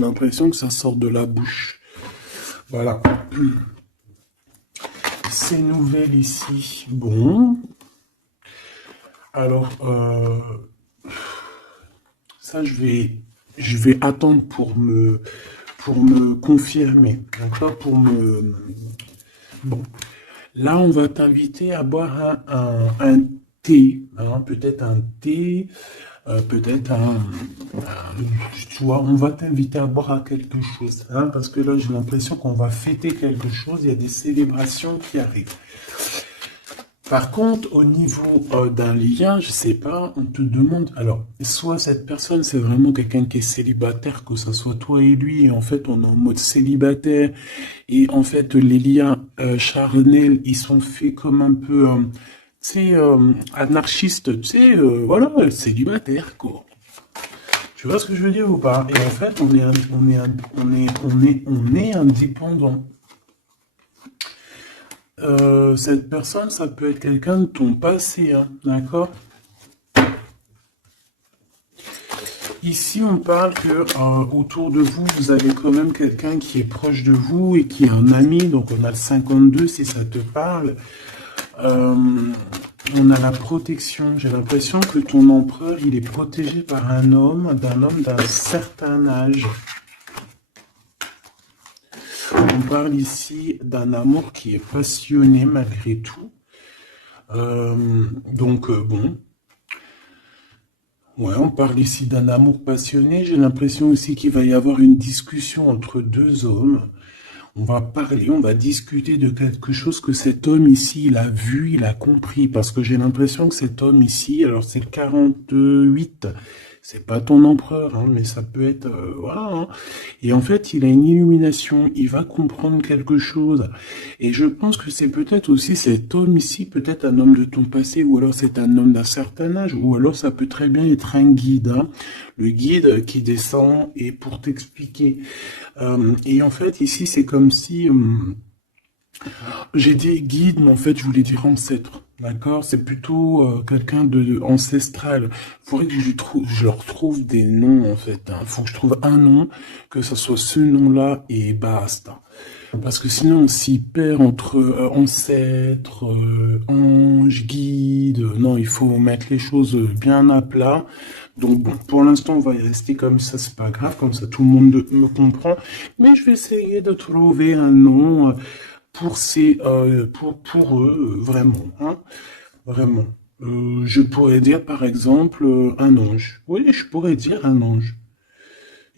J'ai l'impression que ça sort de la bouche. Voilà. C'est nouvelle ici. Bon. Alors, ça, je vais attendre pour me confirmer. D'accord? Bon. Là, on va t'inviter à boire un thé, hein, peut-être un thé, peut-être tu vois, on va t'inviter à boire à quelque chose, hein, parce que là, j'ai l'impression qu'on va fêter quelque chose, il y a des célébrations qui arrivent. Par contre, au niveau d'un lien, je sais pas, on te demande, alors, soit cette personne, c'est vraiment quelqu'un qui est célibataire, que ce soit toi et lui, et en fait, on est en mode célibataire, et en fait, les liens charnels, ils sont faits comme un peu, tu sais, anarchistes, tu sais, voilà, célibataire, quoi. Tu vois ce que je veux dire ou pas? Et en fait, on est indépendant. Cette personne, ça peut être quelqu'un de ton passé, hein, d'accord? Ici, on parle que autour de vous, vous avez quand même quelqu'un qui est proche de vous et qui est un ami. Donc, on a le 52 si ça te parle. On a la protection. J'ai l'impression que ton empereur, il est protégé par un homme d'un certain âge. On parle ici d'un amour qui est passionné malgré tout. Bon. Ouais, on parle ici d'un amour passionné. J'ai l'impression aussi qu'il va y avoir une discussion entre deux hommes. On va parler, on va discuter de quelque chose que cet homme ici, il a vu, il a compris. Parce que j'ai l'impression que cet homme ici, alors c'est le 48, c'est pas ton empereur, hein, mais ça peut être, voilà. Hein. Et en fait, il a une illumination, il va comprendre quelque chose. Et je pense que c'est peut-être aussi cet homme ici, peut-être un homme de ton passé, ou alors c'est un homme d'un certain âge, ou alors ça peut très bien être un guide, hein. Le guide qui descend et pour t'expliquer. Et en fait, ici, c'est comme si j'ai dit guide, mais en fait, je voulais dire ancêtre. D'accord? C'est plutôt quelqu'un de ancestral. Il faudrait que je leur trouve des noms, en fait. Il faut que je trouve un nom, que ce soit ce nom-là et basta. Parce que sinon, on s'y perd entre ancêtre, ange, guide. Non, il faut mettre les choses bien à plat. Donc bon, pour l'instant, on va y rester comme ça, c'est pas grave, comme ça tout le monde me comprend. Mais je vais essayer de trouver un nom pour eux, vraiment, hein, vraiment. Je pourrais dire par exemple un ange. Oui, je pourrais dire un ange.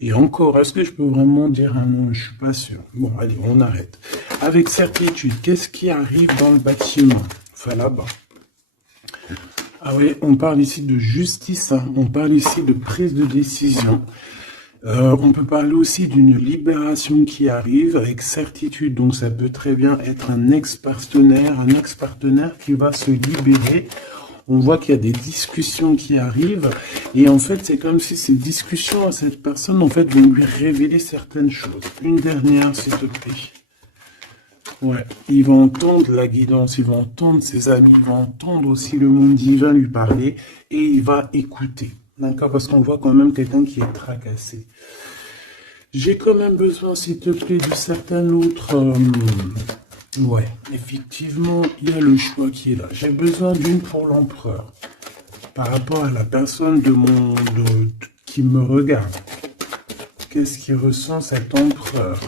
Et encore, est-ce que je peux vraiment dire un ange? Je suis pas sûr. Bon, allez, on arrête. Avec certitude, qu'est-ce qui arrive dans le bâtiment? Enfin, là-bas. Ah oui, on parle ici de justice, hein. On parle ici de prise de décision. On peut parler aussi d'une libération qui arrive avec certitude. Donc ça peut très bien être un ex-partenaire qui va se libérer. On voit qu'il y a des discussions qui arrivent. Et en fait, c'est comme si ces discussions à cette personne, en fait, vont lui révéler certaines choses. Une dernière, s'il te plaît. Ouais, il va entendre la guidance, il va entendre ses amis, il va entendre aussi le monde divin lui parler et il va écouter. D'accord? Parce qu'on voit quand même quelqu'un qui est tracassé. J'ai quand même besoin, s'il te plaît, de certains autres... Ouais, effectivement, il y a le choix qui est là. J'ai besoin d'une pour l'empereur. Par rapport à la personne qui me regarde. Qu'est-ce qu'il ressent cet empereur?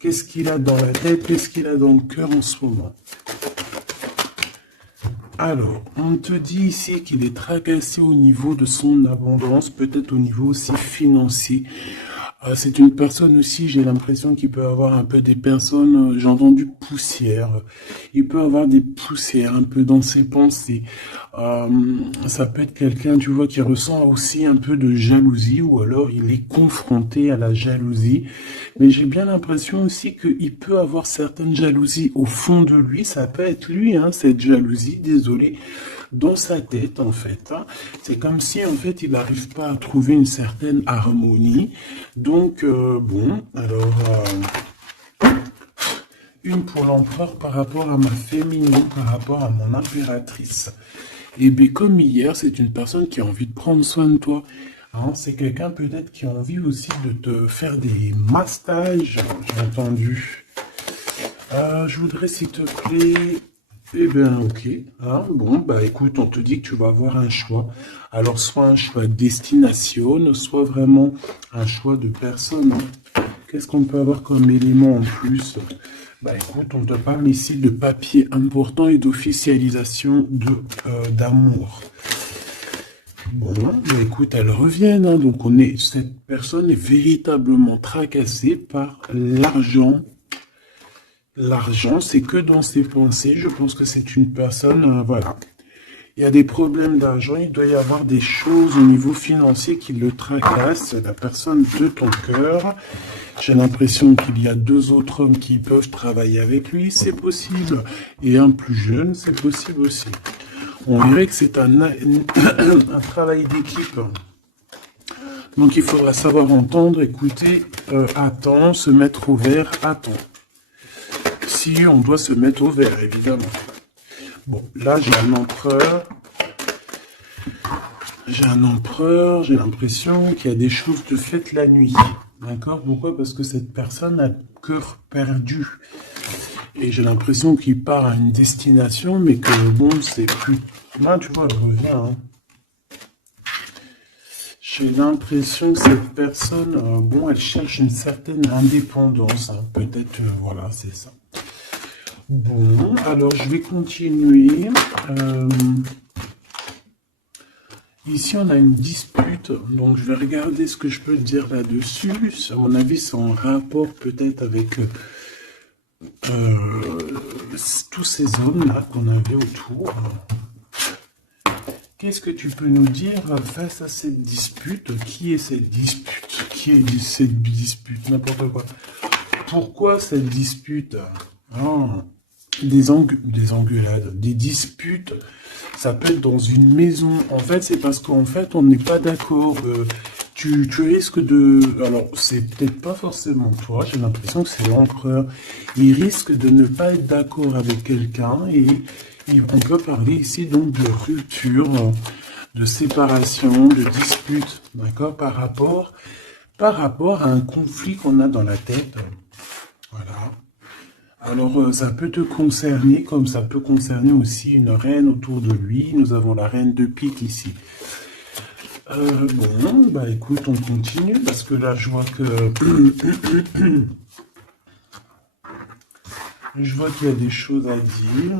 Qu'est-ce qu'il a dans la tête? Qu'est-ce qu'il a dans le cœur en ce moment? Alors, on te dit ici qu'il est tracassé au niveau de son abondance, peut-être au niveau aussi financier. C'est une personne aussi, j'ai l'impression qu'il peut avoir un peu des personnes, j'ai entendu poussière. Il peut avoir des poussières un peu dans ses pensées. Ça peut être quelqu'un, tu vois, qui ressent aussi un peu de jalousie ou alors il est confronté à la jalousie. Mais j'ai bien l'impression aussi qu'il peut avoir certaines jalousies au fond de lui. Ça peut être lui, hein, cette jalousie, désolé. Dans sa tête, en fait. Hein. C'est comme si, en fait, il n'arrive pas à trouver une certaine harmonie. Donc, bon, alors, une pour l'empereur par rapport à ma féminine, par rapport à mon impératrice. Et bien, comme hier, c'est une personne qui a envie de prendre soin de toi. Hein, c'est quelqu'un peut-être qui a envie aussi de te faire des massages, j'ai entendu. Je voudrais, s'il te plaît... Eh bien, ok. Hein, bon, bah écoute, on te dit que tu vas avoir un choix. Alors, soit un choix de destination, soit vraiment un choix de personne. Hein. Qu'est-ce qu'on peut avoir comme élément en plus? Bah écoute, on te parle ici de papier important et d'officialisation d'amour. Bon, bah écoute, elles reviennent, hein, donc cette personne est véritablement tracassée par l'argent. L'argent, c'est que dans ses pensées. Je pense que c'est une personne, voilà. Il y a des problèmes d'argent, il doit y avoir des choses au niveau financier qui le tracassent. La personne de ton cœur. J'ai l'impression qu'il y a 2 autres hommes qui peuvent travailler avec lui, c'est possible. Et un plus jeune, c'est possible aussi. On dirait que c'est un travail d'équipe. Donc il faudra savoir entendre, écouter, attendre, se mettre au vert, attendre. Si on doit se mettre au vert, évidemment. Bon, là j'ai un empereur. J'ai l'impression qu'il y a des choses de faites la nuit. D'accord? Pourquoi? Parce que cette personne a le cœur perdu. Et j'ai l'impression qu'il part à une destination, mais que bon, c'est plus... Là, tu vois, elle revient. Hein. J'ai l'impression que cette personne, bon, elle cherche une certaine indépendance. Hein. Peut-être, voilà, c'est ça. Bon, alors je vais continuer. Ici, on a une dispute, donc je vais regarder ce que je peux dire là-dessus. À mon avis, c'est en rapport peut-être avec tous ces hommes-là qu'on avait autour. Qu'est-ce que tu peux nous dire face à cette dispute? Qui est cette dispute? Qui est cette dispute? N'importe quoi. Pourquoi cette dispute? Des engueulades, des disputes. Ça peut être dans une maison. En fait, c'est parce qu'en fait, on n'est pas d'accord. Tu risques de... Alors, c'est peut-être pas forcément toi. J'ai l'impression que c'est l'empereur. Il risque de ne pas être d'accord avec quelqu'un. Et on peut parler ici donc de rupture, de séparation, de dispute. D'accord? Par rapport à un conflit qu'on a dans la tête. Voilà. Alors, ça peut te concerner, comme ça peut concerner aussi une reine autour de lui. Nous avons la reine de pique ici. Bon, bah écoute, on continue, parce que là, je vois que... je vois qu'il y a des choses à dire.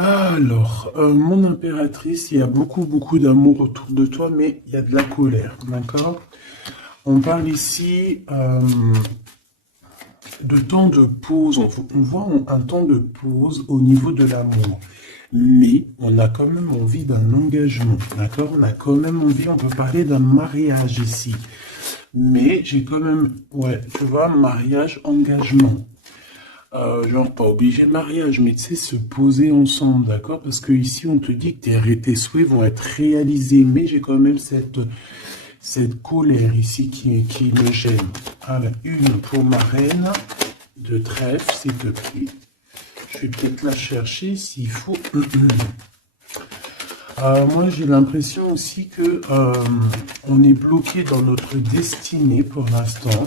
Alors, mon impératrice, il y a beaucoup d'amour autour de toi, mais il y a de la colère, d'accord? On parle ici de temps de pause, on voit un temps de pause au niveau de l'amour. Mais on a quand même envie d'un engagement, d'accord? On a quand même envie, on peut parler d'un mariage ici. Mais j'ai quand même, ouais, tu vois, mariage, engagement. Genre pas obligé de mariage, mais tu sais, se poser ensemble, d'accord? Parce que ici, on te dit que tes souhaits vont être réalisés, mais j'ai quand même cette colère ici qui me gêne. Alors, une pour ma reine de trèfle, s'il te plaît. Je vais peut-être la chercher s'il faut. Moi, j'ai l'impression aussi que on est bloqué dans notre destinée pour l'instant.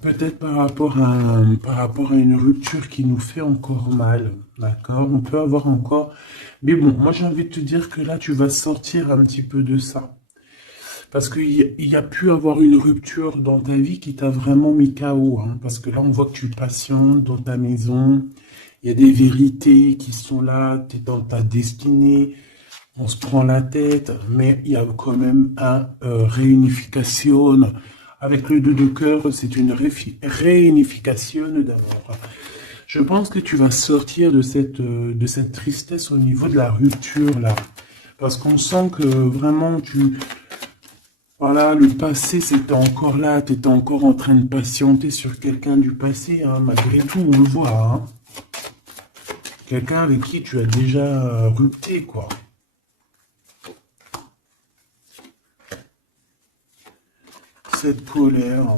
Peut-être par rapport à une rupture qui nous fait encore mal, d'accord? On peut avoir encore... Mais bon, moi j'ai envie de te dire que là, tu vas sortir un petit peu de ça. Parce qu'il y a pu avoir une rupture dans ta vie qui t'a vraiment mis KO. Hein, parce que là, on voit que tu patientes dans ta maison. Il y a des vérités qui sont là. Tu es dans ta destinée. On se prend la tête. Mais il y a quand même un réunification. Avec le 2 de cœur, c'est une réunification d'amour. Je pense que tu vas sortir de cette tristesse au niveau de la rupture, là. Parce qu'on sent que vraiment, voilà, le passé, c'était encore là. Tu étais encore en train de patienter sur quelqu'un du passé, hein, malgré tout, on le voit. Hein. Quelqu'un avec qui tu as déjà rupté, quoi. Cette colère...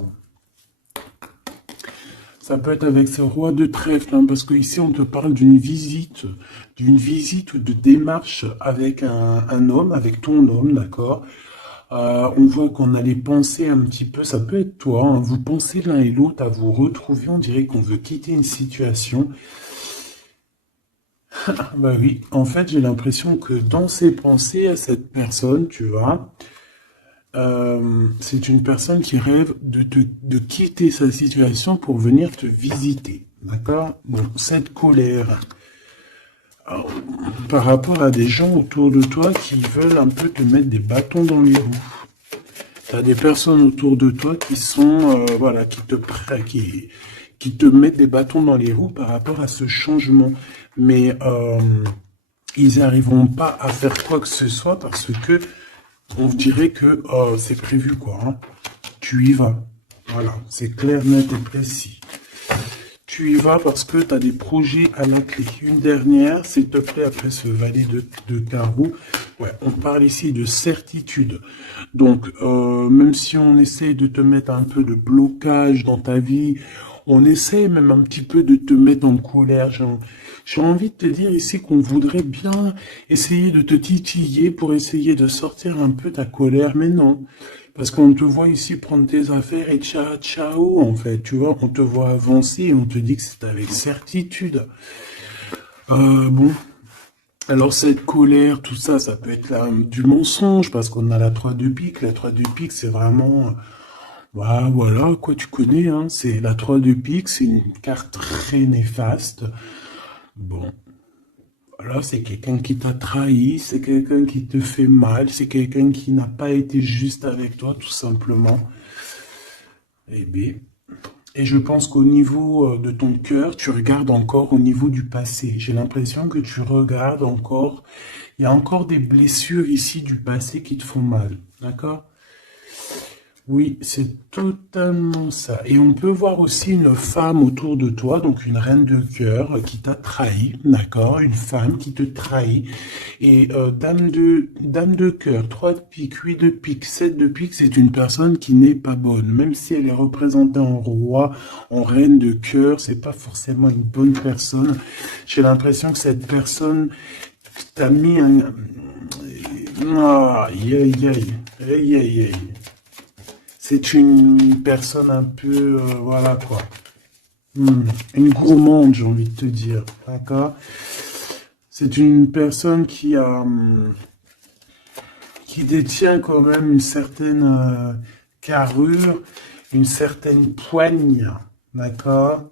Ça peut être avec ce roi de trèfle, hein, parce que ici on te parle d'une visite ou de démarche avec un homme, avec ton homme, d'accord? On voit qu'on allait penser un petit peu, ça peut être toi, hein, vous pensez l'un et l'autre à vous retrouver, on dirait qu'on veut quitter une situation. Bah oui, en fait j'ai l'impression que dans ses pensées à cette personne, tu vois, c'est une personne qui rêve de quitter sa situation pour venir te visiter. D'accord? Bon, cette colère, alors, par rapport à des gens autour de toi qui veulent un peu te mettre des bâtons dans les roues. Tu as des personnes autour de toi qui sont, voilà, qui te mettent des bâtons dans les roues par rapport à ce changement. Mais ils n'arriveront pas à faire quoi que ce soit parce que on dirait que c'est prévu, quoi. Hein. Tu y vas. Voilà, c'est clair, net et précis. Tu y vas parce que tu as des projets à la clé. Une dernière, s'il te plaît, après ce valet de carreau. Ouais, on parle ici de certitude. Donc, même si on essaie de te mettre un peu de blocage dans ta vie, on essaie même un petit peu de te mettre en colère. J'ai envie de te dire ici qu'on voudrait bien essayer de te titiller pour essayer de sortir un peu ta colère, mais non. Parce qu'on te voit ici prendre tes affaires et ciao, ciao, en fait, tu vois, on te voit avancer et on te dit que c'est avec certitude. Bon, alors cette colère, tout ça, ça peut être du mensonge, parce qu'on a la 3 de pique. La 3 de pique, c'est vraiment... Bah, voilà, quoi, tu connais, hein, c'est la 3 de pique, c'est une carte très néfaste. Bon, voilà, c'est quelqu'un qui t'a trahi, c'est quelqu'un qui te fait mal, c'est quelqu'un qui n'a pas été juste avec toi, tout simplement. Eh bien, et je pense qu'au niveau de ton cœur, tu regardes encore au niveau du passé. J'ai l'impression que tu regardes encore. Il y a encore des blessures ici du passé qui te font mal. D'accord? Oui, c'est totalement ça. Et on peut voir aussi une femme autour de toi, donc une reine de cœur qui t'a trahi, d'accord? Une femme qui te trahit. Et dame de cœur, 3 de pique, 8 de pique, 7 de pique, c'est une personne qui n'est pas bonne. Même si elle est représentée en roi, en reine de cœur, c'est pas forcément une bonne personne. J'ai l'impression que cette personne t'a mis un... Aïe, aïe, aïe, aïe, aïe, aïe. C'est une personne un peu, voilà quoi, une gourmande, j'ai envie de te dire, d'accord? C'est une personne qui détient quand même une certaine carrure, une certaine poigne, d'accord?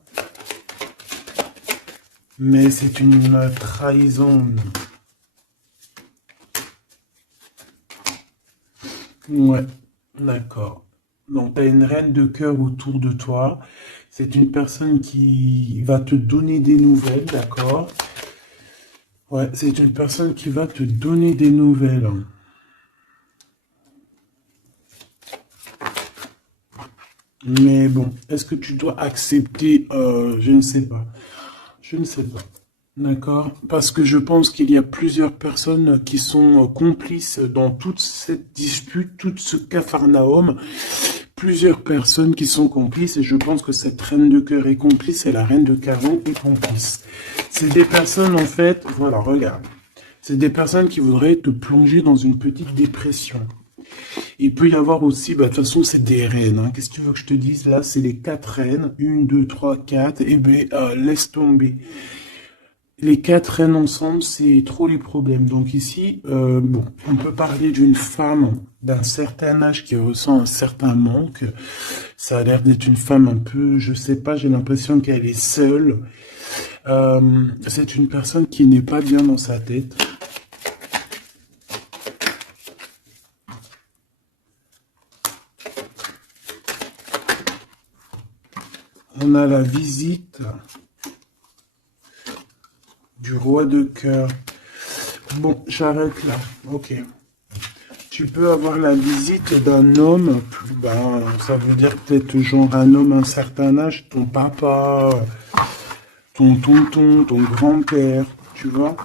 Mais c'est une trahison. Ouais, d'accord. Donc, tu as une reine de cœur autour de toi. C'est une personne qui va te donner des nouvelles, d'accord? Ouais, c'est une personne qui va te donner des nouvelles. Mais bon, est-ce que tu dois accepter? Je ne sais pas. Je ne sais pas. D'accord? Parce que je pense qu'il y a plusieurs personnes qui sont complices dans toute cette dispute, tout ce capharnaüm. Plusieurs personnes qui sont complices et je pense que cette reine de cœur est complice et la reine de carreau est complice. C'est des personnes en fait, voilà, regarde. C'est des personnes qui voudraient te plonger dans une petite dépression. Il peut y avoir aussi, bah, de toute façon, c'est des reines. Hein. Qu'est-ce que tu veux que je te dise? Là, c'est les 4 reines. 1, 2, 3, 4. Et bien, laisse tomber. Les 4 reines ensemble, c'est trop les problèmes. Donc ici, bon, on peut parler d'une femme d'un certain âge qui ressent un certain manque. Ça a l'air d'être une femme un peu, je sais pas, j'ai l'impression qu'elle est seule. C'est une personne qui n'est pas bien dans sa tête. On a la visite du roi de cœur. Bon, j'arrête là. Ok. Tu peux avoir la visite d'un homme, ben, ça veut dire peut-être genre un homme à un certain âge, ton papa, ton tonton, ton grand-père, tu vois.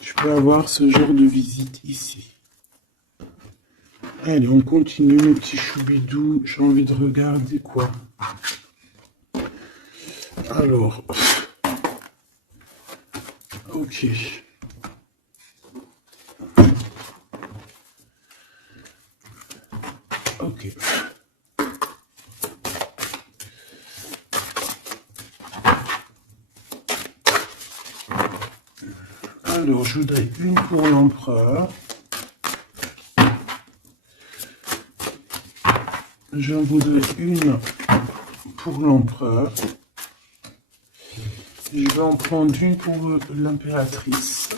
Tu peux avoir ce genre de visite ici. Allez, on continue, mes petits choubidous. J'ai envie de regarder quoi. Alors, ok. Ok. Alors, je voudrais une pour l'empereur. J'en voudrais une pour l'empereur. Je vais en prendre une pour l'impératrice.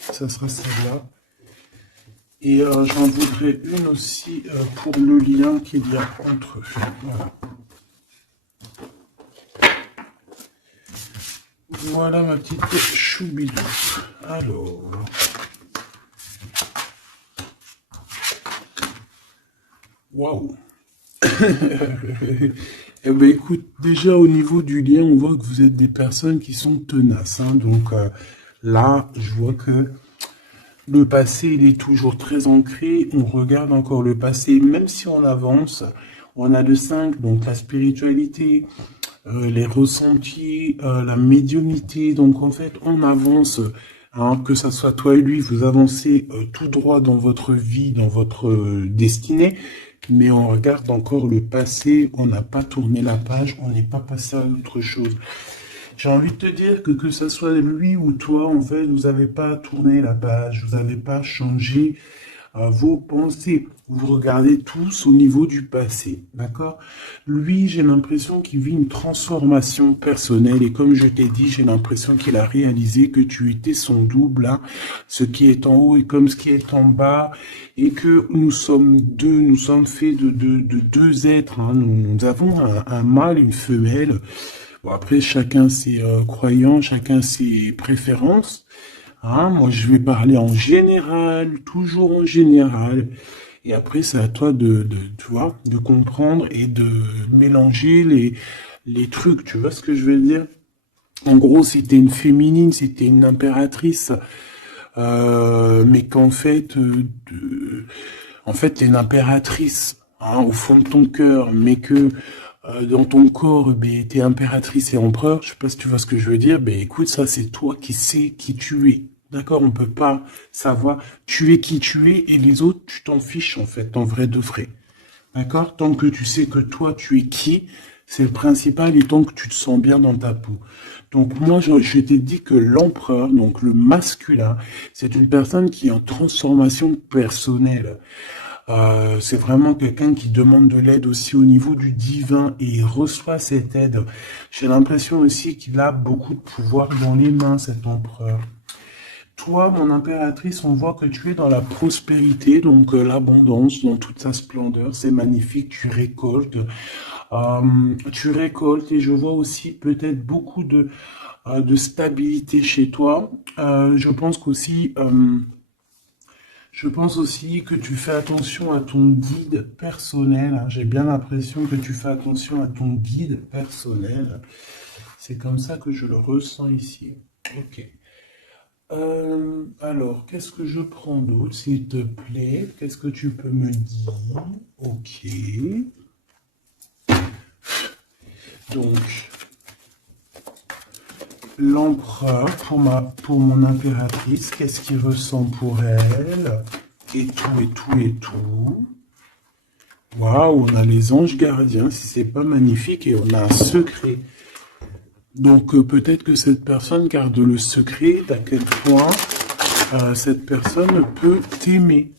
Ça sera celle-là. Et j'en voudrais une aussi pour le lien qu'il y a entre eux. Voilà. Voilà ma petite choubidou. Alors. Waouh. Eh ben écoute, déjà au niveau du lien, on voit que vous êtes des personnes qui sont tenaces. Hein. Donc là, je vois que le passé, il est toujours très ancré. On regarde encore le passé, même si on avance. On a le 5, donc la spiritualité, les ressentis, la médiumnité. Donc en fait, on avance. Hein, que ça soit toi et lui, vous avancez tout droit dans votre vie, dans votre destinée. Mais on regarde encore le passé, on n'a pas tourné la page, on n'est pas passé à autre chose. J'ai envie de te dire que ça soit lui ou toi, en fait, vous n'avez pas tourné la page, vous n'avez pas changé vos pensées. Vous regardez tous au niveau du passé, d'accord? Lui, j'ai l'impression qu'il vit une transformation personnelle et comme je t'ai dit, j'ai l'impression qu'il a réalisé que tu étais son double, hein, ce qui est en haut est comme ce qui est en bas et que nous sommes deux, nous sommes faits de deux êtres, hein. Nous avons un mâle et une femelle. Bon, après, chacun ses croyances, chacun ses préférences. Hein, moi, je vais parler en général, toujours en général. Et après, c'est à toi tu vois, de comprendre et de mélanger les trucs. Tu vois ce que je veux dire? En gros, si t'es une féminine, si t'es une impératrice, mais qu'en fait, t'es une impératrice, hein, au fond de ton cœur, mais que dans ton corps, ben, t'es impératrice et empereur. Je sais pas si tu vois ce que je veux dire. Ben, écoute, ça, c'est toi qui sais qui tu es. D'accord, on peut pas savoir. Tu es qui tu es et les autres, tu t'en fiches en fait, en vrai de vrai. D'accord? Tant que tu sais que toi, tu es qui, c'est le principal et tant que tu te sens bien dans ta peau. Donc moi, je t'ai dit que l'empereur, donc le masculin, c'est une personne qui est en transformation personnelle. C'est vraiment quelqu'un qui demande de l'aide aussi au niveau du divin et il reçoit cette aide. J'ai l'impression aussi qu'il a beaucoup de pouvoir dans les mains, cet empereur. Toi, mon impératrice, on voit que tu es dans la prospérité, donc l'abondance dans toute sa splendeur. C'est magnifique, tu récoltes et je vois aussi peut-être beaucoup de stabilité chez toi. Je pense aussi que tu fais attention à ton guide personnel. Hein. J'ai bien l'impression que tu fais attention à ton guide personnel. C'est comme ça que je le ressens ici. Ok. Alors, qu'est-ce que je prends d'autre, s'il te plaît? Qu'est-ce que tu peux me dire? Ok. Donc, l'empereur pour mon impératrice, qu'est-ce qu'il ressent pour elle? Et tout, et tout, et tout. Waouh, on a les anges gardiens, si c'est pas magnifique, et on a un secret. Donc peut-être que cette personne garde le secret d'à quel point cette personne peut t'aimer.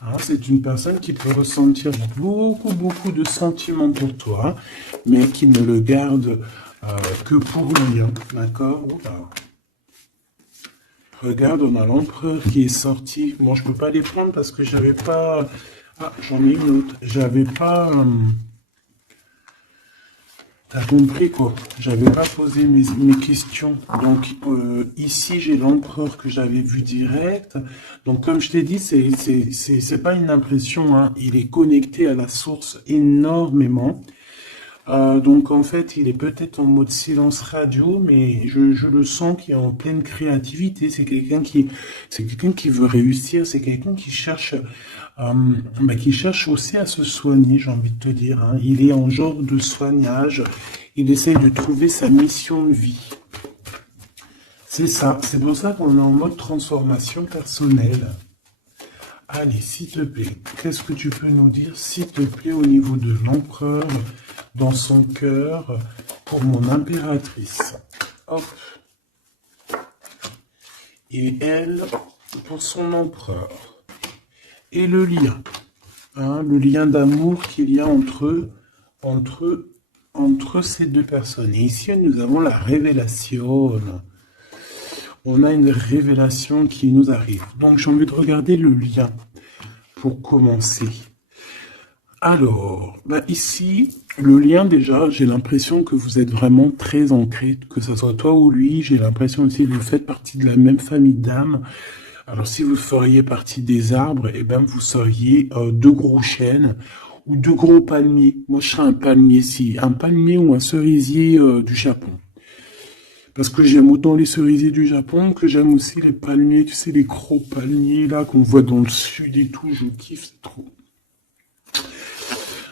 Hein, c'est une personne qui peut ressentir beaucoup, beaucoup de sentiments pour toi, mais qui ne le garde que pour lui. Hein, d'accord? Regarde, on a l'empereur qui est sorti. Bon, je peux pas les prendre parce que j'avais pas... Ah, j'en ai une autre. J'avais pas... T'as compris quoi? J'avais pas posé mes questions. Donc ici j'ai l'empereur que j'avais vu direct. Donc comme je t'ai dit, c'est pas une impression. Hein. Il est connecté à la source énormément. Donc en fait, il est peut-être en mode silence radio, mais je le sens qu'il est en pleine créativité. C'est quelqu'un qui veut réussir. C'est quelqu'un euh, qui cherche aussi à se soigner. J'ai envie de te dire, hein. Il est en genre de soignage. Il essaye de trouver sa mission de vie. C'est ça. C'est pour ça qu'on est en mode transformation personnelle. Allez, s'il te plaît, qu'est-ce que tu peux nous dire, s'il te plaît, au niveau de l'empereur, dans son cœur, pour mon impératrice. Hop. Et elle, pour son empereur. Et le lien. Hein, le lien d'amour qu'il y a entre ces deux personnes. Et ici, nous avons la révélation. On a une révélation qui nous arrive. Donc, j'ai envie de regarder le lien pour commencer. Alors, ici, le lien déjà, j'ai l'impression que vous êtes vraiment très ancrés, que ce soit toi ou lui. J'ai l'impression aussi que vous faites partie de la même famille d'âmes. Alors, si vous feriez partie des arbres, eh ben, vous seriez deux gros chênes ou deux gros palmiers. Moi, je serais un palmier ici, un palmier ou un cerisier du Japon. Parce que j'aime autant les cerisiers du Japon que j'aime aussi les palmiers, tu sais, les gros palmiers là qu'on voit dans le sud et tout, je kiffe, c'est trop.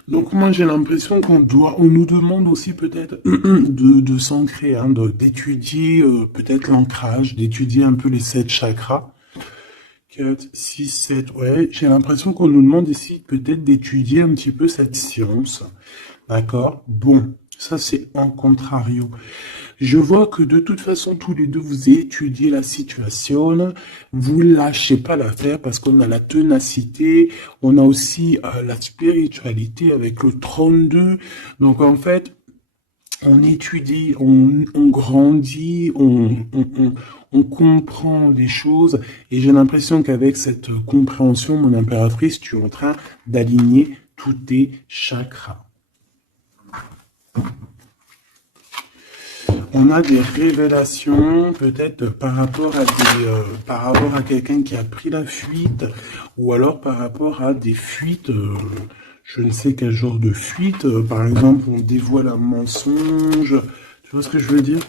Donc moi j'ai l'impression on nous demande aussi peut-être de s'ancrer, hein, d'étudier peut-être l'ancrage, d'étudier un peu les 7 chakras. 4, 6, 7, ouais, j'ai l'impression qu'on nous demande ici peut-être d'étudier un petit peu cette science. D'accord? Bon, ça c'est en contrario. Je vois que de toute façon, tous les deux, vous étudiez la situation, vous lâchez pas l'affaire parce qu'on a la ténacité, on a aussi la spiritualité avec le 32. Donc en fait, on étudie, on grandit, on comprend les choses. Et j'ai l'impression qu'avec cette compréhension, mon impératrice, tu es en train d'aligner tous tes chakras. On a des révélations, peut-être par rapport à quelqu'un qui a pris la fuite, ou alors par rapport à des fuites, je ne sais quel genre de fuite. Par exemple, on dévoile un mensonge. Tu vois ce que je veux dire?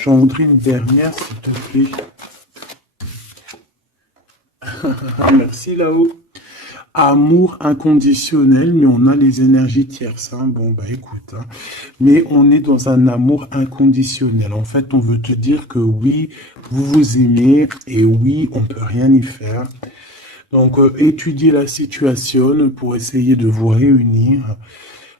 J'en voudrais une dernière, s'il te plaît. Merci là-haut. Amour inconditionnel, mais on a les énergies tierces. Hein. Bon, écoute. Hein. Mais on est dans un amour inconditionnel. En fait, on veut te dire que oui, vous vous aimez et oui, on peut rien y faire. Donc, étudiez la situation pour essayer de vous réunir.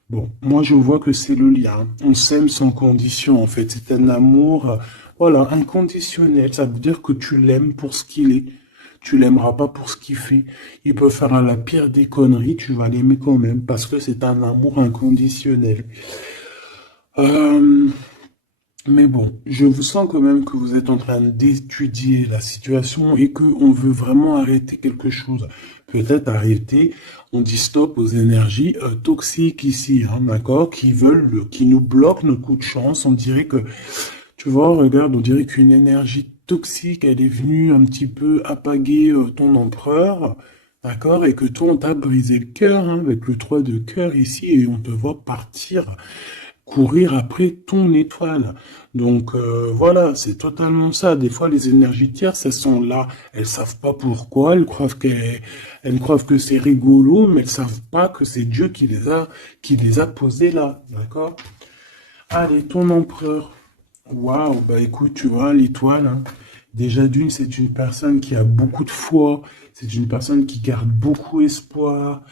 Bon, moi, je vois que c'est le lien. On s'aime sans condition, en fait. C'est un amour, voilà, inconditionnel. Ça veut dire que tu l'aimes pour ce qu'il est. Tu l'aimeras pas pour ce qu'il fait. Il peut faire la pire des conneries, tu vas l'aimer quand même, parce que c'est un amour inconditionnel. Mais bon, je vous sens quand même que vous êtes en train d'étudier la situation et qu'on veut vraiment arrêter quelque chose. Peut-être arrêter, on dit stop aux énergies toxiques ici, hein, d'accord, qui nous bloquent nos coups de chance. On dirait que, tu vois, regarde, on dirait qu'une énergie toxique, elle est venue un petit peu apaguer ton empereur, d'accord, et que toi, on t'a brisé le cœur, hein, avec le 3 de cœur ici, et on te voit partir, courir après ton étoile. Donc voilà, c'est totalement ça. Des fois, les énergies tierces, elles sont là, elles savent pas pourquoi, elles croient que c'est rigolo, mais elles savent pas que c'est Dieu qui les a posées là, d'accord? Allez, ton empereur. Waouh, écoute, tu vois, l'étoile, hein, déjà d'une, c'est une personne qui a beaucoup de foi, c'est une personne qui garde beaucoup espoir,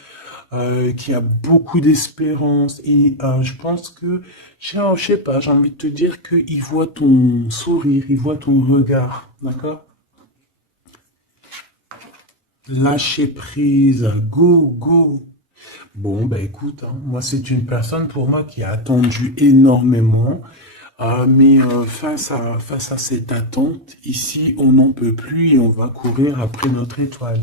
qui a beaucoup d'espérance, et je pense que, je sais pas, j'ai envie de te dire qu'il voit ton sourire, il voit ton regard, d'accord? Lâcher prise, go, go. Bon, écoute, hein, moi c'est une personne pour moi qui a attendu énormément. Mais face à cette attente, ici, on n'en peut plus et on va courir après notre étoile.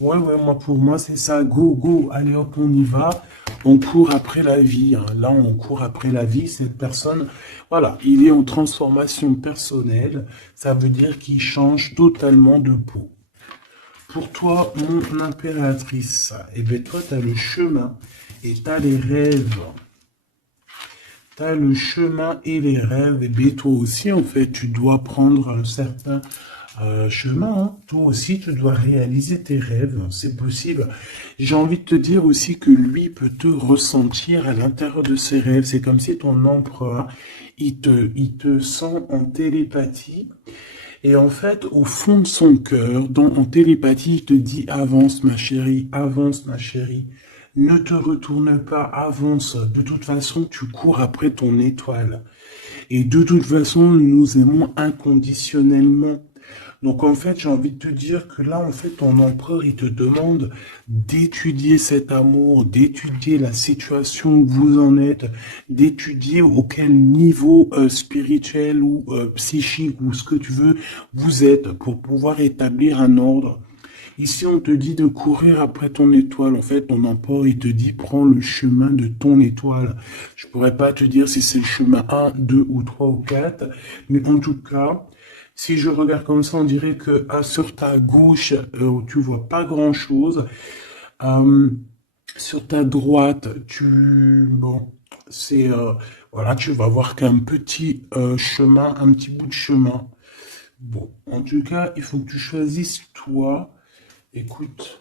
Ouais, moi, pour moi, c'est ça. Go, go, allez hop, on y va. On court après la vie. Hein. Là, on court après la vie. Cette personne, voilà, il est en transformation personnelle. Ça veut dire qu'il change totalement de peau. Pour toi, mon impératrice, eh bien, toi, tu as le chemin. Et tu as les rêves. Tu as le chemin et les rêves. Et bien, toi aussi, en fait, tu dois prendre un certain chemin. Hein. Toi aussi, tu dois réaliser tes rêves. C'est possible. J'ai envie de te dire aussi que lui peut te ressentir à l'intérieur de ses rêves. C'est comme si ton empereur, il te sent en télépathie. Et en fait, au fond de son cœur, en télépathie, il te dit avance ma chérie, ne te retourne pas, avance. De toute façon, tu cours après ton étoile. Et de toute façon, nous nous aimons inconditionnellement. Donc en fait, j'ai envie de te dire que là, en fait, ton empereur, il te demande d'étudier cet amour, d'étudier la situation où vous en êtes, d'étudier auquel niveau spirituel ou psychique ou ce que tu veux vous êtes pour pouvoir établir un ordre. Ici, on te dit de courir après ton étoile. En fait, ton empereur, il te dit, prends le chemin de ton étoile. Je pourrais pas te dire si c'est le chemin 1, 2 ou 3 ou 4, mais en tout cas, si je regarde comme ça, on dirait que sur ta gauche, tu vois pas grand-chose. Euh, sur ta droite, bon, voilà, tu vas voir qu'un petit chemin, un petit bout de chemin. Bon, en tout cas, il faut que tu choisisses toi. Écoute,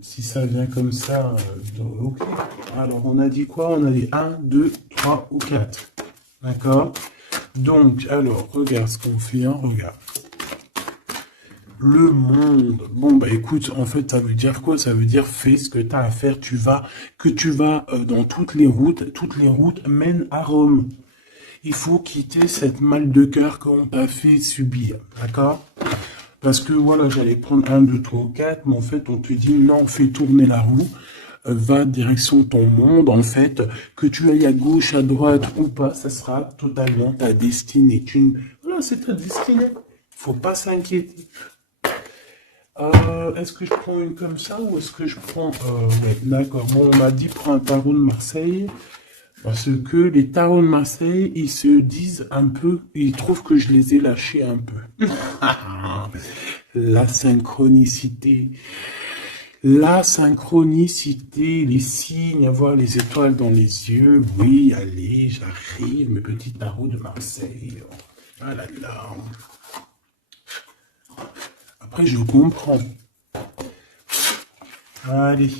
si ça vient comme ça, ok. Alors, on a dit quoi? On a dit 1, 2, 3 ou 4. D'accord? Donc, alors, regarde ce qu'on fait, hein, regarde. Le monde. Bon, bah écoute, en fait, ça veut dire quoi? Ça veut dire fais ce que tu as à faire. Tu vas dans toutes les routes mènent à Rome. Il faut quitter cette mal de cœur qu'on t'a fait subir. D'accord? Parce que voilà, j'allais prendre 1, 2, 3, 4, mais en fait, on te dit non, fais tourner la roue, va direction ton monde, en fait, que tu ailles à gauche, à droite ou pas, ça sera totalement ta destinée. Voilà, c'est ta destinée. Faut pas s'inquiéter. Est-ce que je prends une comme ça ou est-ce que je prends... ouais, d'accord. Bon, on m'a dit prends un tarot de Marseille. Parce que les tarots de Marseille, ils se disent un peu, ils trouvent que je les ai lâchés un peu. La synchronicité. La synchronicité, les signes, avoir les étoiles dans les yeux. Oui, allez, j'arrive, mes petits tarots de Marseille. Ah là là. Après, je comprends. Allez.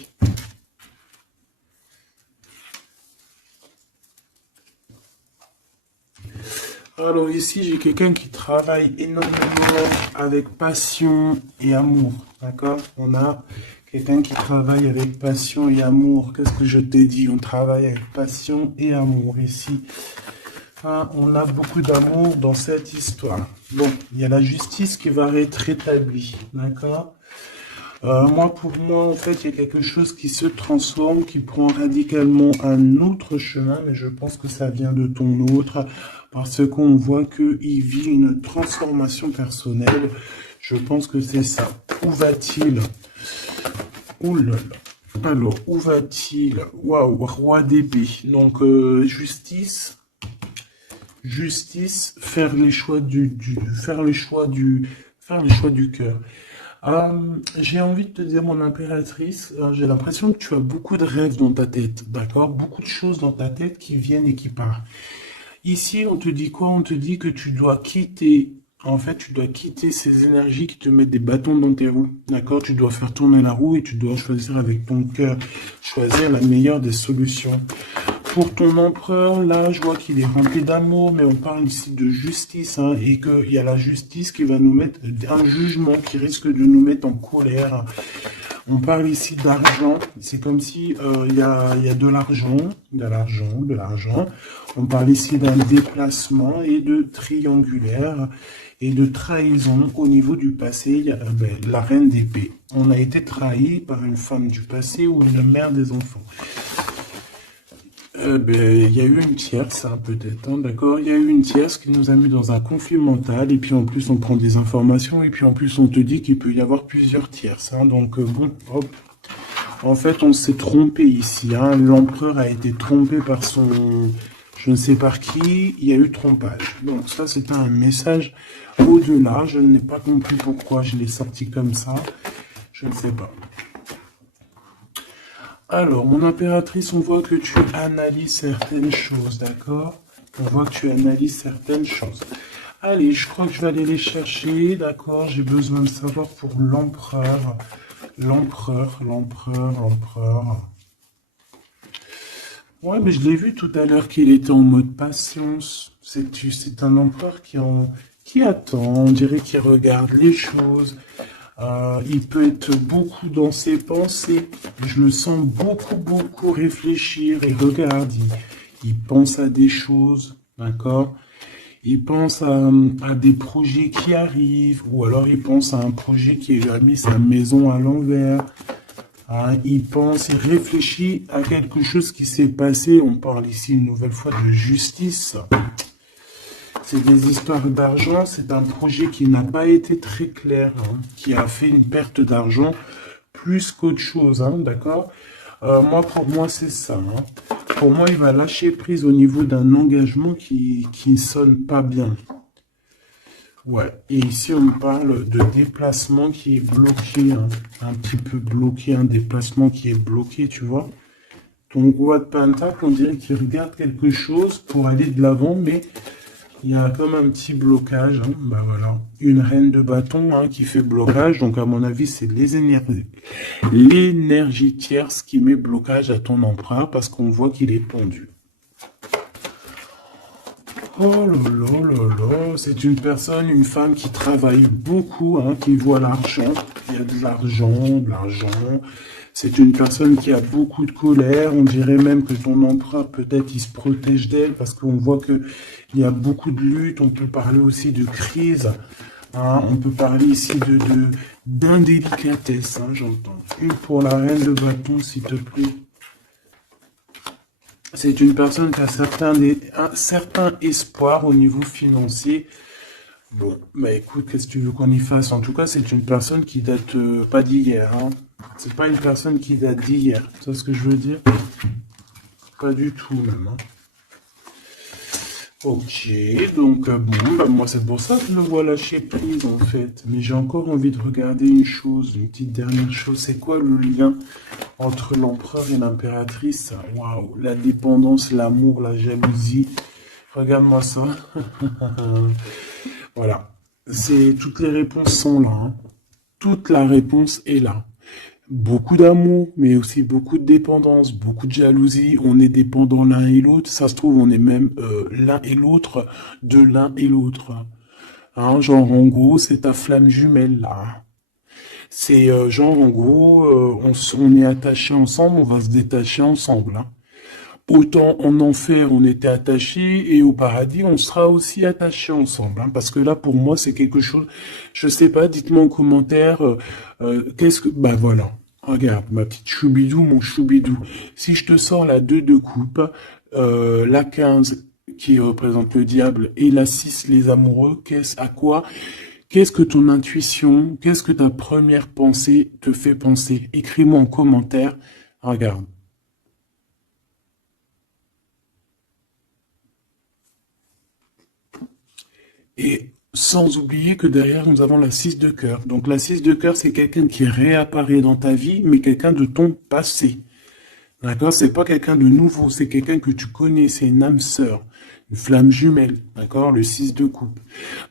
Alors ici, j'ai quelqu'un qui travaille énormément avec passion et amour. D'accord? On a quelqu'un qui travaille avec passion et amour. Qu'est-ce que je t'ai dit? On travaille avec passion et amour ici. Hein, on a beaucoup d'amour dans cette histoire. Bon, il y a la justice qui va être rétablie. D'accord? Pour moi, en fait, il y a quelque chose qui se transforme, qui prend radicalement un autre chemin, mais je pense que ça vient de ton autre, parce qu'on voit qu'il vit une transformation personnelle. Je pense que c'est ça. Où va-t-il? Ouh là là. Alors, où va-t-il? Waouh, roi d'épée. Donc, justice, faire les choix faire les choix du cœur. J'ai envie de te dire, mon impératrice, j'ai l'impression que tu as beaucoup de rêves dans ta tête, d'accord? Beaucoup de choses dans ta tête qui viennent et qui partent. Ici, on te dit quoi? On te dit que tu dois quitter, en fait, tu dois quitter ces énergies qui te mettent des bâtons dans tes roues, d'accord? Tu dois faire tourner la roue et tu dois choisir avec ton cœur, choisir la meilleure des solutions. Pour ton empereur, là, je vois qu'il est rempli d'amour, mais on parle ici de justice, hein, et qu'il y a la justice qui va nous mettre, un jugement qui risque de nous mettre en colère. On parle ici d'argent, c'est comme si il y a de l'argent, de l'argent. On parle ici d'un déplacement et de triangulaire et de trahison au niveau du passé. Il y a la reine d'épée. On a été trahi par une femme du passé ou une mère des enfants. Il y a eu une tierce, hein, peut-être, hein, d'accord? Il y a eu une tierce qui nous a mis dans un conflit mental, et puis en plus on prend des informations, et puis en plus on te dit qu'il peut y avoir plusieurs tierces, hein, donc bon, hop. En fait, on s'est trompé ici, hein, l'empereur a été trompé par je ne sais par qui, il y a eu trompage. Donc ça, c'était un message au-delà, je n'ai pas compris pourquoi je l'ai sorti comme ça, je ne sais pas. Alors, mon impératrice, on voit que tu analyses certaines choses, d'accord? On voit que tu analyses certaines choses. Allez, je crois que je vais aller les chercher, d'accord? J'ai besoin de savoir pour l'empereur. L'empereur. Ouais, mais je l'ai vu tout à l'heure qu'il était en mode patience. C'est un empereur qui attend, on dirait qu'il regarde les choses. Il peut être beaucoup dans ses pensées. Je le sens beaucoup réfléchir et regarde. Il pense à des choses, d'accord? Il pense à des projets qui arrivent, ou alors il pense à un projet qui lui a mis sa maison à l'envers. Hein, il pense, il réfléchit à quelque chose qui s'est passé. On parle ici une nouvelle fois de justice. C'est des histoires d'argent. C'est un projet qui n'a pas été très clair, hein, qui a fait une perte d'argent plus qu'autre chose, hein, d'accord? Pour moi, c'est ça. Hein. Pour moi, il va lâcher prise au niveau d'un engagement qui ne sonne pas bien. Ouais, et ici on parle de déplacement qui est bloqué, hein, un petit peu bloqué, un déplacement qui est bloqué, tu vois. Ton roi de pentacle, on dirait qu'il regarde quelque chose pour aller de l'avant, mais il y a comme un petit blocage, hein. Bah voilà, une reine de bâton, hein, qui fait blocage, donc à mon avis c'est l'énergie tierce qui met blocage à ton empereur parce qu'on voit qu'il est pendu. Oh là, c'est une personne, une femme qui travaille beaucoup, hein, qui voit l'argent. Il y a de l'argent. C'est une personne qui a beaucoup de colère. On dirait même que ton empereur, peut-être, il se protège d'elle parce qu'on voit que il y a beaucoup de luttes. On peut parler aussi de crise. Hein, on peut parler ici d'indélicatesse, hein, j'entends. Une pour la reine de bâton, s'il te plaît. C'est une personne qui a un certain espoir au niveau financier. Bon, bah écoute, qu'est-ce que tu veux qu'on y fasse? En tout cas, c'est une personne qui date pas d'hier. Hein. C'est pas une personne qui date d'hier. C'est ce que je veux dire? Pas du tout même. Hein. Ok, donc bon, bah moi c'est pour ça que je le vois lâcher prise en fait. Mais j'ai encore envie de regarder une chose, une petite dernière chose. C'est quoi le lien entre l'empereur et l'impératrice? Waouh, la dépendance, l'amour, la jalousie. Regarde-moi ça. Voilà. Toutes les réponses sont là. Hein. Toute la réponse est là. Beaucoup d'amour, mais aussi beaucoup de dépendance, beaucoup de jalousie. On est dépendants l'un et l'autre. Ça se trouve, on est même l'un et l'autre de l'un et l'autre. Hein, genre, en gros, c'est ta flamme jumelle, là. C'est genre, en gros, on est attachés ensemble, on va se détacher ensemble. Hein. Autant en enfer, on était attachés, et au paradis, on sera aussi attachés ensemble. Hein, parce que là, pour moi, c'est quelque chose... Je sais pas, dites-moi en commentaire, qu'est-ce que... Bah voilà, regarde, ma petite choubidou, mon choubidou. Si je te sors la 2 de coupe, la 15 qui représente le diable, et la 6 les amoureux, qu'est-ce que ton intuition, qu'est-ce que ta première pensée te fait penser? Écris-moi en commentaire. Regarde. Et sans oublier que derrière, nous avons la 6 de cœur. Donc la 6 de cœur, c'est quelqu'un qui réapparaît dans ta vie, mais quelqu'un de ton passé. D'accord? C'est pas quelqu'un de nouveau, c'est quelqu'un que tu connais, c'est une âme sœur, une flamme jumelle. D'accord? Le 6 de coupe.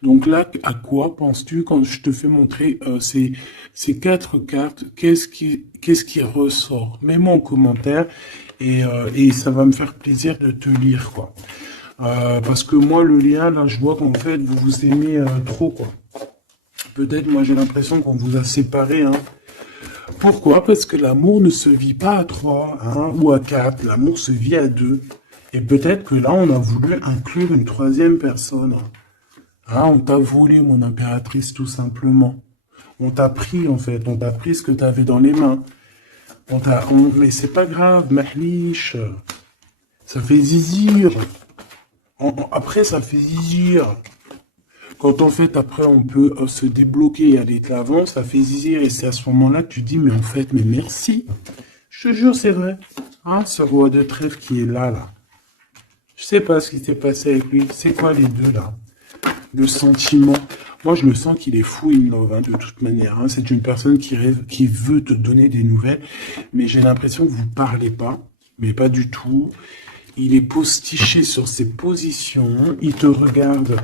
Donc là, à quoi penses-tu quand je te fais montrer ces 4 cartes? Qu'est-ce qui ressort? Mets-moi en commentaire et ça va me faire plaisir de te lire, quoi. Parce que moi, le lien, là, je vois qu'en fait, vous vous aimez trop, quoi. Peut-être, moi, j'ai l'impression qu'on vous a séparés, hein. Pourquoi? Parce que l'amour ne se vit pas à 3, hein, ou à 4. L'amour se vit à 2. Et peut-être que là, on a voulu inclure une troisième personne. Hein, on t'a volé, mon impératrice, tout simplement. On t'a pris, en fait. On t'a pris ce que tu avais dans les mains. Mais c'est pas grave, mahliche. Ça fait zizir. Après, ça fait zizir. Quand en fait, après, on peut se débloquer et aller de l'avant, ça fait zizir. Et c'est à ce moment-là que tu dis, mais en fait, mais merci. Je te jure, c'est vrai. Hein, ce roi de trèfle qui est là, là. Je sais pas ce qui s'est passé avec lui. C'est quoi les deux, là? le sentiment. Moi, je le sens qu'il est fou in love, hein, de toute manière. Hein. C'est une personne qui rêve, qui veut te donner des nouvelles, mais j'ai l'impression que vous parlez pas, mais pas du tout. Il est postiché sur ses positions, il te regarde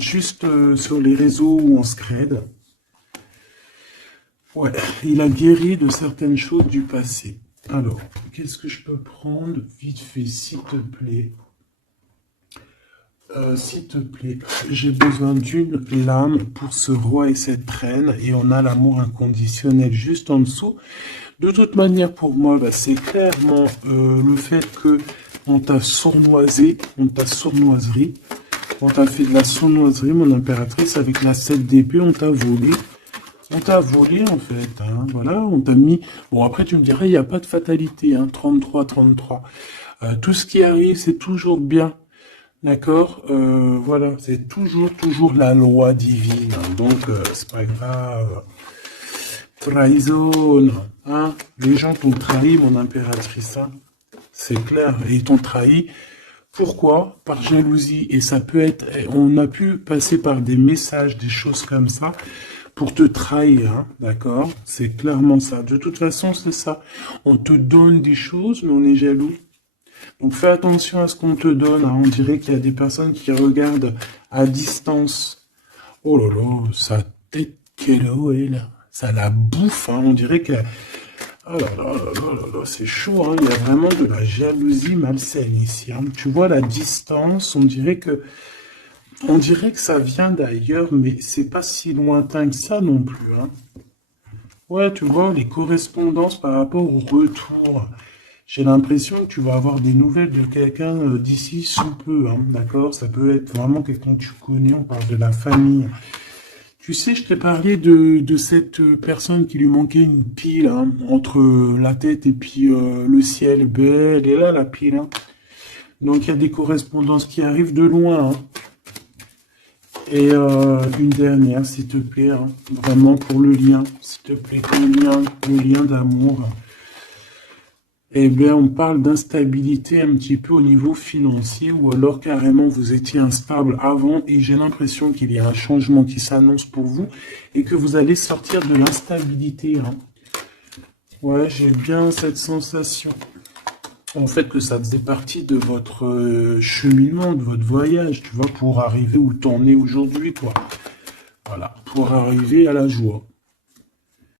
juste sur les réseaux ou en scred. Ouais, il a guéri de certaines choses du passé. Alors, qu'est-ce que je peux prendre vite fait, s'il te plaît? S'il te plaît, j'ai besoin d'une lame pour ce roi et cette reine, et on a l'amour inconditionnel juste en dessous. De toute manière, pour moi, bah, c'est clairement le fait que on t'a sournoisé, on t'a sournoiserie, on t'a fait de la sournoiserie, mon impératrice, avec la 7 d'épée, on t'a volé. On t'a volé, en fait, hein, voilà, on t'a mis... Bon, après, tu me dirais, il n'y a pas de fatalité, hein, 33. Tout ce qui arrive, c'est toujours bien. D'accord, voilà, c'est toujours la loi divine, hein, donc c'est pas grave. Trahison, hein, les gens t'ont trahi, mon impératrice, hein, c'est clair, et ils t'ont trahi. Pourquoi? Par jalousie, et ça peut être, on a pu passer par des messages, des choses comme ça, pour te trahir, hein, d'accord? C'est clairement ça. De toute façon, c'est ça. On te donne des choses, mais on est jaloux. Donc fais attention à ce qu'on te donne, hein. On dirait qu'il y a des personnes qui regardent à distance. Oh là là, sa tête qu'elle est là. Ça la bouffe, hein. On dirait que... Oh là là là là là là, c'est chaud, hein. Il y a vraiment de la jalousie malsaine ici, hein. Tu vois la distance, on dirait que ça vient d'ailleurs, mais c'est pas si lointain que ça non plus, hein. Ouais, tu vois, les correspondances par rapport au retour. J'ai l'impression que tu vas avoir des nouvelles de quelqu'un d'ici sous peu, hein, d'accord? Ça peut être vraiment quelqu'un que tu connais, on parle de la famille. Tu sais, je t'ai parlé de cette personne qui lui manquait une pile, hein, entre la tête et puis le ciel. Ben, elle est là, la pile, hein. Donc, il y a des correspondances qui arrivent de loin, hein. Et une dernière, s'il te plaît, hein, vraiment pour le lien, s'il te plaît, le lien d'amour. Eh bien, on parle d'instabilité un petit peu au niveau financier, ou alors carrément vous étiez instable avant, et j'ai l'impression qu'il y a un changement qui s'annonce pour vous, et que vous allez sortir de l'instabilité, hein. Ouais, j'ai bien cette sensation. En fait, que ça faisait partie de votre cheminement, de votre voyage, tu vois, pour arriver où t'en es aujourd'hui, quoi. Voilà, pour arriver à la joie.